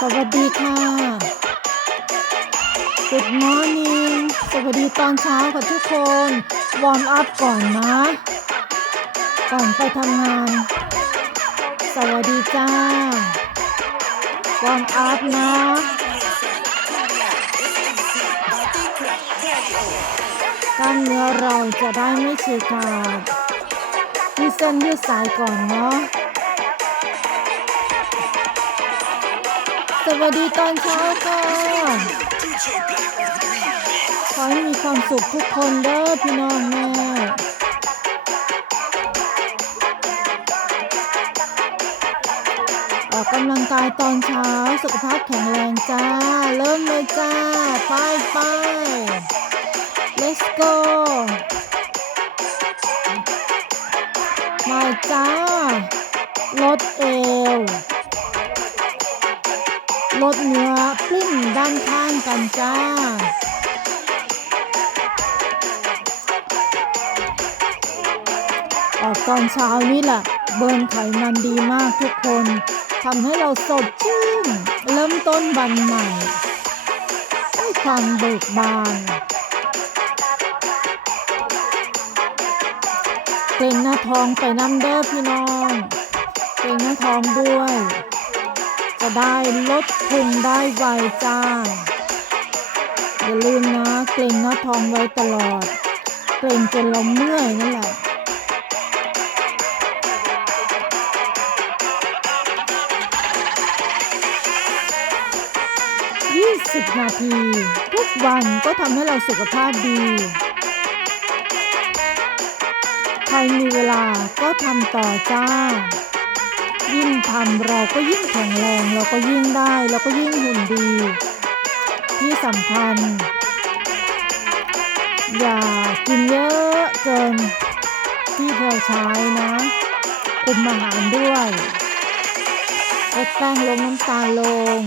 สวัสดีค่ะ Good morning สวัสดีตอนเช้าค่ะทุกคน วอร์มอัพก่อนนะ ก่อนไปทำงาน สวัสดีจ้า วอร์มอัพนะกล้ามเนื้อเราจะได้ไม่ฉีกขาดยืดเส้นยืดสายก่อนเนาะ สวัสดีตอนเช้าค่ะ ขอให้มีความสุขทุกคนเด้อพี่น้องแม่ออกกำลังกายตอนเช้าสุขภาพแข็งแรงจ้า เริ่มเลยจ้า ไปไป let's go มาจ้าลดเอ กันจ้า ออกตอนเช้านี่แหละ เบิร์นไขมันดีมากทุกคนทำให้เราสดชื่น เริ่มต้นวันใหม่ด้วยความเบิกบานเกรงหน้าท้องไปน้ำเด้อพี่น้องเกรงหน้าท้องด้วย จะได้ลดพุงได้ไวจ้า อย่าลืมนะเกรงหน้าท้องไว้ตลอด เกรงจนเราเมื่อยนั่นแหละ20นาที ทุกวันก็ทำให้เราสุขภาพดีใครมีเวลาก็ทำต่อจ้า ยิ่งทำเราก็ยิ่งแข็งแรง เราก็ยิ่งได้ เราก็ยิ่งหุ่นดี ที่สำคัญ อย่ากินเยอะเกิน ที่เราใช้นะคุมอาหารด้วยลดแป้งลงน้ำตาลลง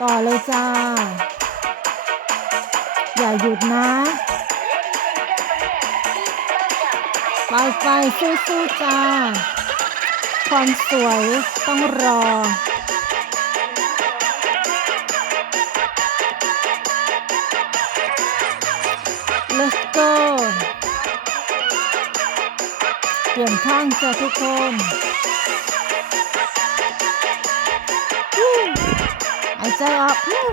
ต่อเลยจ้า อย่าหยุดนะไปไปสู้ๆจ้า ความสวยต้องรอ Let's go เปลี่ยนข้างจ้ะทุกคนฮู้หายใจออกฮู้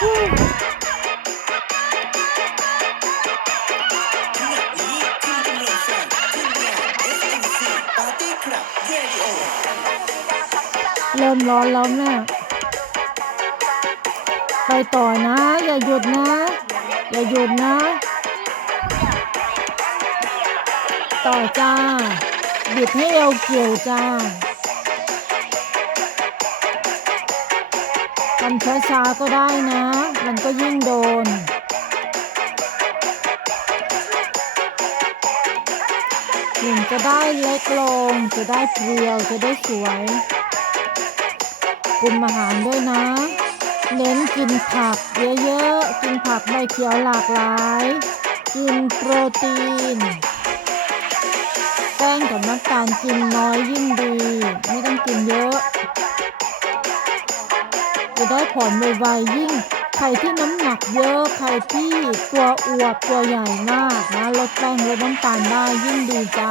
ฮู้ขณะนี้คุณกำลังฟังทีมงาน SNC Party Club Radio เริ่มร้อนแล้วแม่ไปต่อนะ อย่าหยุดนะ อย่าหยุดนะ ต่อจ้า บิดให้เอวเกี่ยวจ้าทำช้าๆก็ได้นะ มันก็ยิ่งโดนหุ่นจะได้เล็กลง จะได้เพรียว จะได้สวยกลุ่มอาหารด้วยนะ เน้นกินผักเยอะๆ กินผักใบเขียวหลากหลาย กินโปรตีน แป้งกับน้ำตาลกินน้อยยิ่งดี ไม่ต้องกินเยอะ จะได้ผอมไวๆยิ่งใครที่น้ำหนักเยอะ ใครที่ตัวอวบตัวใหญ่มากนะลดแป้งลดน้ำตาลได้ยิ่งดีจ้า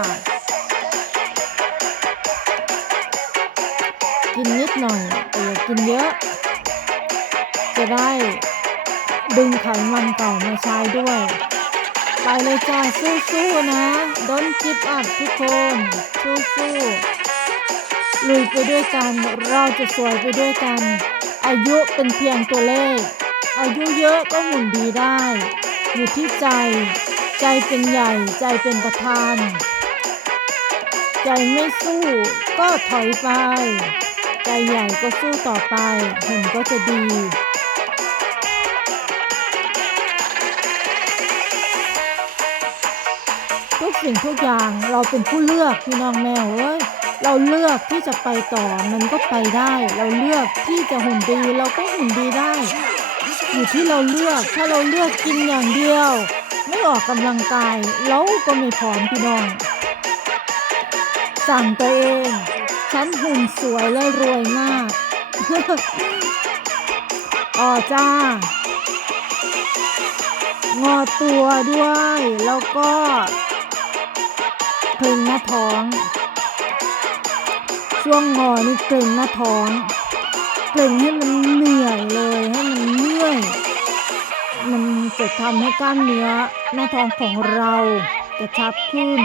กินนิดหน่อยแต่อย่ากินเยอะ จะได้ดึงไขมันเก่ามาใช้ด้วย ไปเลยจ้าสู้ๆนะดนจิบอัดทุกคนสู้ๆลุยไปด้วยกันเราจะสวยไปด้วยกัน อายุเป็นเพียงตัวเลข อายุเยอะก็หุ่นดีได้ อยู่ที่ใจ ใจเป็นใหญ่ใจเป็นประธาน ใจไม่สู้ก็ถอยไป ใจใหญ่ก็สู้ต่อไปหุ่นก็จะดี ทุกสิ่งทุกอย่างเราเป็นผู้เลือกพี่น้องแมวเอ้ยเราเลือกที่จะไปต่อมันก็ไปได้ เราเลือกที่จะหุ่นดีเราก็หุ่นดีได้ อยู่ที่เราเลือกถ้าเราเลือกกินอย่างเดียว ไม่ออกกำลังกายเราก็ไม่พร้อมพี่น้อง สั่งตัวเอง ฉันหุ่นสวยและรวยมากอ๋อจ้างอตัวด้วย แล้วก็ คลึงหน้าท้อง ช่วงงอนี่เกรงหน้าท้องเกรงให้มันเหนื่อยเลยให้มันเมื่อยมันจะทำให้กล้ามเนื้อหน้าท้องของเรากระชับขึ้น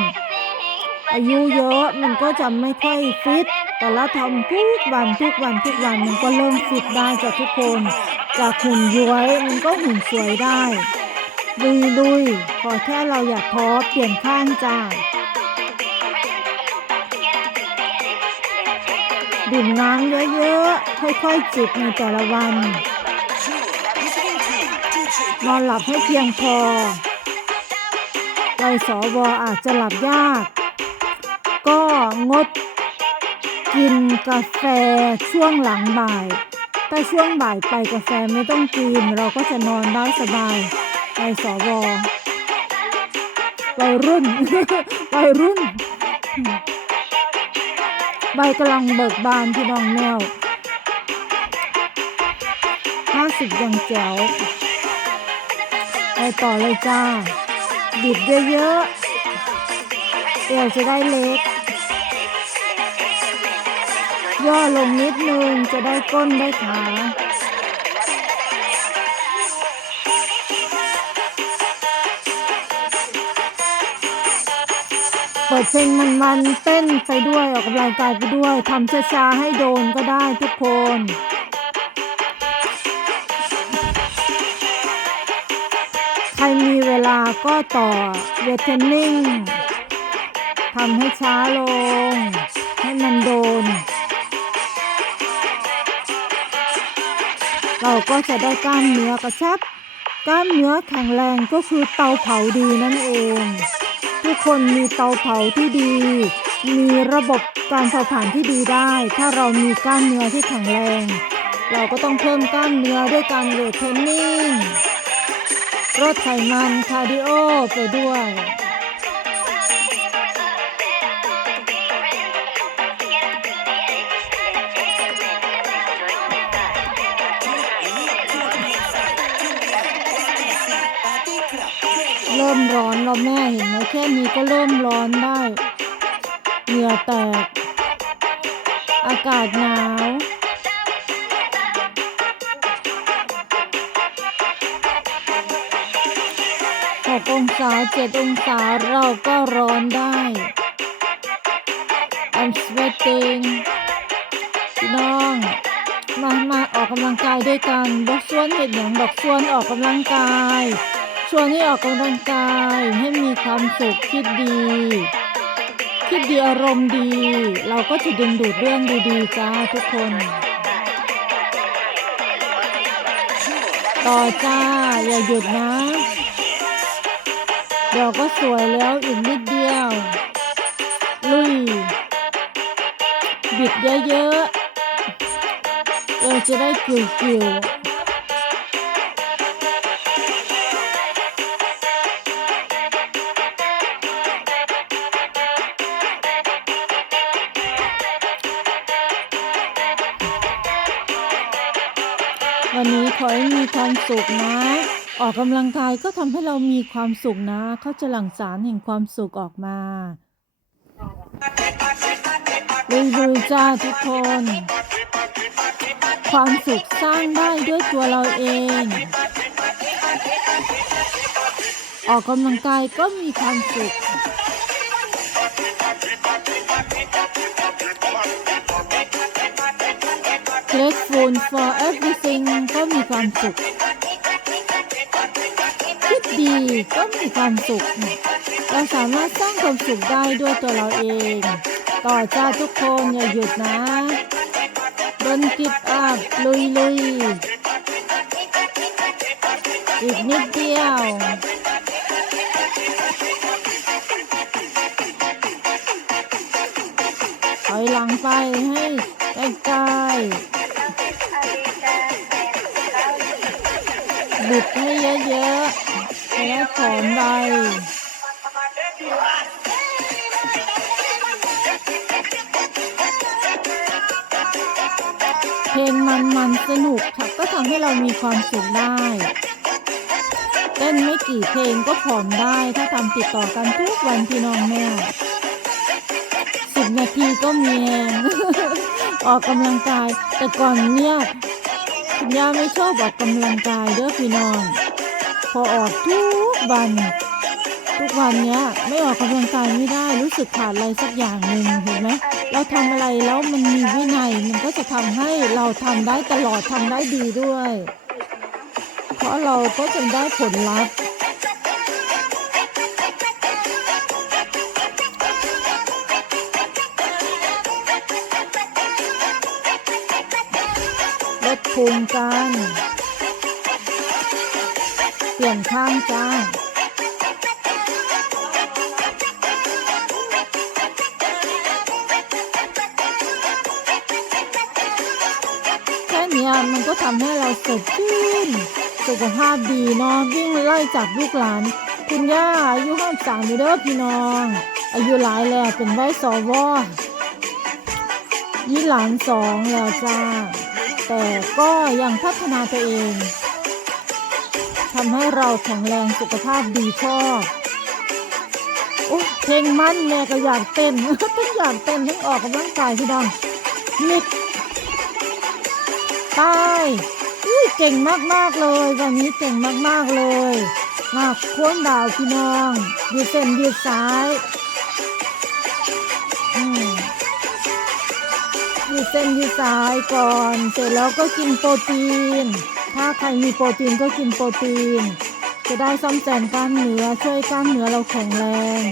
อายุเยอะมันก็จะไม่ค่อยฟิต แต่ละทำทุกวันทุกวันทุกวันมันก็เริ่มฟิตได้จากทุกคน จากหุ่นย้วยมันก็หุ่นสวยได้ลุยลุยขอแค่เราอยากท้อเปลี่ยนข้างจ้า ดื่มน้ำเยอะๆ ค่อยๆ จิบในแต่ละวัน นอนหลับให้เพียงพอวัยสวอาจจะหลับยาก ก็งดกินกาแฟช่วงหลังบ่ายถ้าช่วงบ่ายไปกาแฟไม่ต้องกิน เราก็จะนอนได้สบายวัยสววัยรุ่นวัยรุ่น ใบกำลังเบิกบานพี่น้องแมวห้าสิบยังแจ๋วไปต่อเลยจ้า บิดเยอะๆเอวจะได้เล็ก ย่อลงนิดนึงจะได้ก้นได้ขา เปิดเพลงมันๆเต้นไปด้วยออกกำลังกายไปด้วยทำช้าๆให้โดนก็ได้ทุกคนใครมีเวลาก็ต่อเวทเทนนิ่งทำให้ช้าลง ให้มันโดน เราก็จะได้กล้ามเนื้อกระชับ กล้ามเนื้อแข็งแรงก็คือเตาเผาดีนั่นเอง ทุกคนมีเตาเผาที่ดี มีระบบการเผาผลาญที่ดีได้ ถ้าเรามีกล้ามเนื้อที่แข็งแรง เราก็ต้องเพิ่มกล้ามเนื้อด้วยการเวทเทรนนิ่งลดไขมันคาร์ดิโอไปด้วย เริ่มร้อนแล้วแม่เห็นไหมแค่นี้ก็เริ่มร้อนได้ เหงื่อแตก อากาศหนาวหกองศาเจ็ดองศาเราก็ร้อนได้ I'm sweating พี่น้อง มา มาออกกำลังกายด้วยกันบอกชวนเห็นอย่างบอกชวนออกกำลังกาย ชวนให้ออกกำลังกายให้มีความสุขคิดดีคิดดีอารมณ์ดี เราก็จะดึงดูดเรื่องดีๆจ้าทุกคน ต่อจ้าอย่าหยุดนะ เดี๋ยวก็สวยแล้วอีกนิดเดียว ลุย บิดเยอะๆเอวจะได้กิ่วๆ วันนี้ขอให้มีความสุขนะ ออกกำลังกายก็ทำให้เรามีความสุขนะ เขาจะหลั่งสารแห่งความสุขออกมาลุยๆจ้าทุกคน ความสุขสร้างได้ด้วยตัวเราเอง ออกกำลังกายก็มีความสุข grateful for every ความสุขคิดดีก็มีความสุข เราสามารถสร้างความสุขได้ด้วยตัวเราเอง ต่อจ้าทุกคนอย่าหยุดนะดนกิบอัพลุยลุยอีกนิดเดียวถอยหลังไปให้ใกล้ๆ บิดให้เยอะๆจะได้ผอมไวเพลงมันมันสนุกค่ะก็ทำให้เรามีความสุขได้เต้นไม่กี่เพลงก็ผอมได้ถ้าทำติดต่อกันทุกวันพี่น้องแม่สิบนาทีก็มีแรงออกกำลังกาย แต่ก่อนเนี่ย คุณย่าไม่ชอบออกกำลังกายเด้อพี่น้อง พอออกทุกวัน ทุกวันเนี้ยไม่ออกกำลังกายไม่ได้รู้สึกขาดอะไรสักอย่างหนึ่งเห็นไหมเราทำอะไรแล้วมันมีวินัยมันก็จะทำให้เราทำได้ตลอดทำได้ดีด้วย เพราะเราก็จะได้ผลลัพธ์ ภูมิกัน เปลี่ยนข้างจ้าแค่นี้มันก็ทำให้เราสดชื่นสุขภาพดีเนาะวิ่งไล่จับลูกหลาน คุณย่าอายุห้าสามเด้อพี่น้อง อายุหลายแล้วเป็นไว้สวยี่หลานสองแล้วจ้า แต่ก็ยังพัฒนาตัวเองทำให้เราแข็งแรงสุขภาพดีชอบโอ้เพลงมันแม่ก็อยากเต้นทั้งอยากเต้นทั้งออกกำลังกายพี่น้องนิดตายอุ้ยเก่งมากๆเลยวันนี้เก่งมากๆเลยมาโค้งดาวพี่น้องยืดเส้นยืดสาย ดเส้นยืดสายก่อน เสร็จแล้วก็กินโปรตีน ถ้าใครมีโปรตีนก็กินโปรตีน จะได้ซ่อมแซมกล้ามเนื้อช่วยกล้ามเนื้อเราแข็งแรง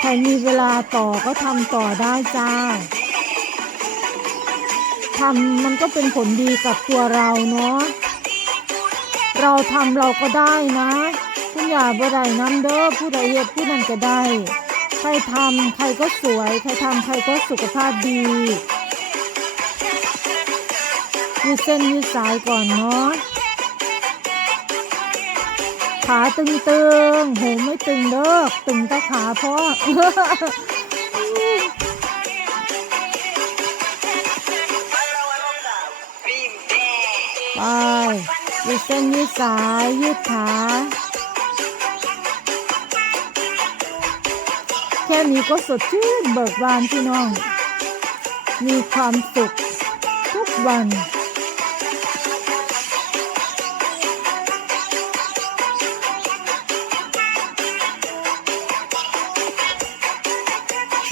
ใครมีเวลาต่อก็ทำต่อได้จ้าทำมันก็เป็นผลดีกับตัวเราเนาะ เราทำเราก็ได้นะคุณอย่าบ่ได้น้ำเด้อผู้ใดเฮ็ดผู้นั้นก็ได้ ใครทำใครก็สวย ใครทำใครก็สุขภาพดี ยืดเส้นยืดสายก่อนเนาะขาตึงตึงๆหูไม่ตึงเด้อตึงแต่ขาเพราะไปยืดเส้นยืดสายยืดขาแค่นี้ก็สดชื่นเบิกบานพี่น้อง มีความสุขทุกวัน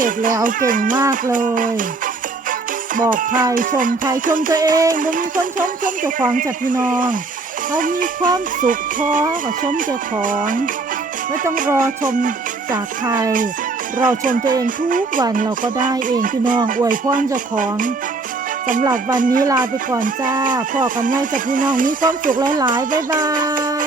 เสร็จแล้วเก่งมากเลย บอกใครชมใครชมตัวเองบ่มีคนชมชมเจ้าของจากพี่น้องเขามีความสุขพอกับชมเจ้าของไม่ต้องรอชมจากใคร เราชมตัวเองทุกวันเราก็ได้เองพี่น้องอวยพรเจ้าของสำหรับวันนี้ลาไปก่อนจ้าพอกันไว้จากพี่น้องมีความสุขหลายๆบ๊ายบาย